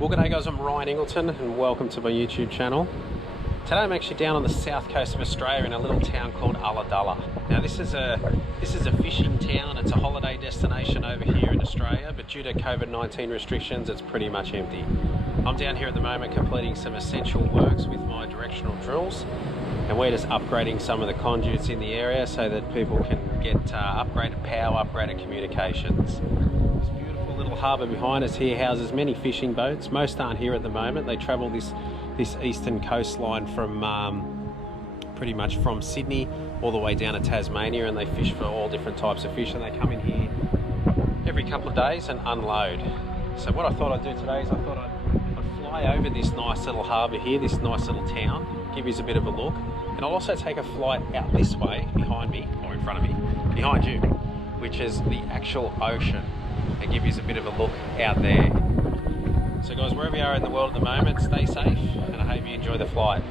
Well, g'day guys, I'm Ryan Ingleton and welcome to my YouTube channel. Today I'm actually down on the south coast of Australia in a little town called Ulladulla. Now this is a fishing town. It's a holiday destination over here in Australia, but due to COVID-19 restrictions it's pretty much empty. I'm down here at the moment completing some essential works with my directional drills, and we're just upgrading some of the conduits in the area so that people can get upgraded power, upgraded communications. Little harbour behind us here houses many fishing boats. Most aren't here at the moment. They travel this eastern coastline from pretty much from Sydney all the way down to Tasmania, and they fish for all different types of fish, and they come in here every couple of days and unload. So what I thought I'd do today is I thought I'd fly over this nice little harbour here, this nice little town, give you a bit of a look, and I'll also take a flight out this way behind me, or in front of me, behind you, which is the actual ocean, and give you a bit of a look out there. So guys, wherever you are in the world at the moment, stay safe, and I hope you enjoy the flight.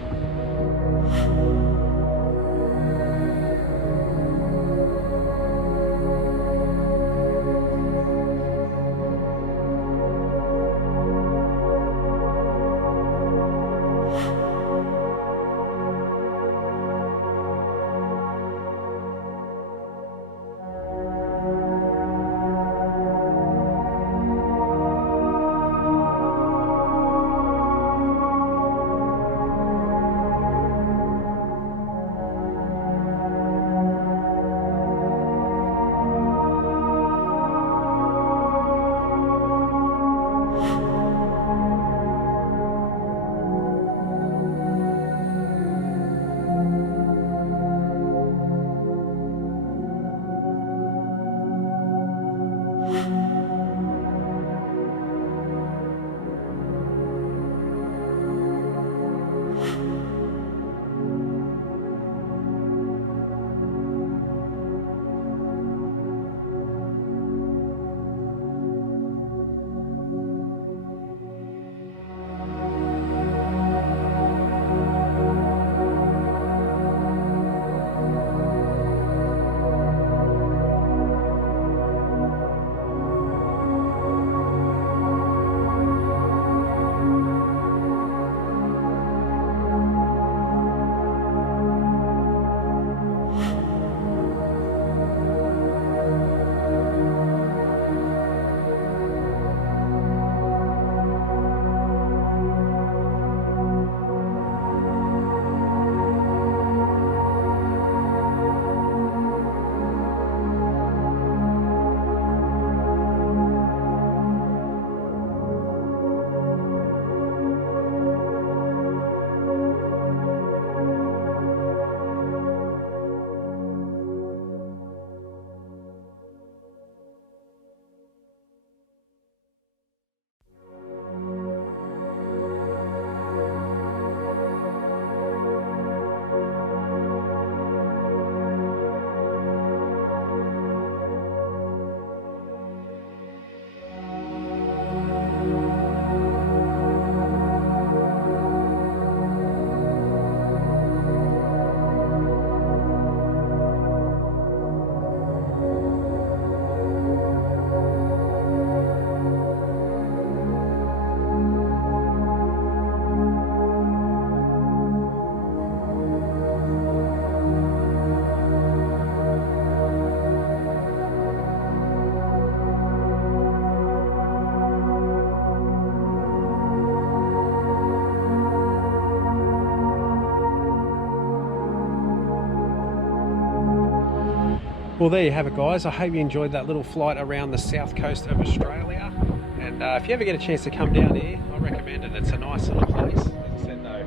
Well, there you have it guys. I hope you enjoyed that little flight around the south coast of Australia, and if you ever get a chance to come down here, I recommend it. It's a nice little place. As I said though,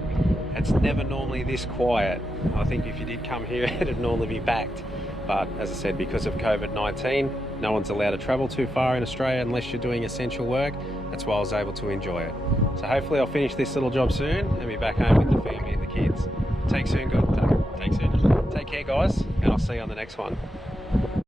it's never normally this quiet. I think if you did come here it'd normally be packed, but as I said, because of COVID-19 no one's allowed to travel too far in Australia unless you're doing essential work. That's why I was able to enjoy it. So hopefully I'll finish this little job soon and be back home with the family and the kids. Take care guys, and I'll see you on the next one.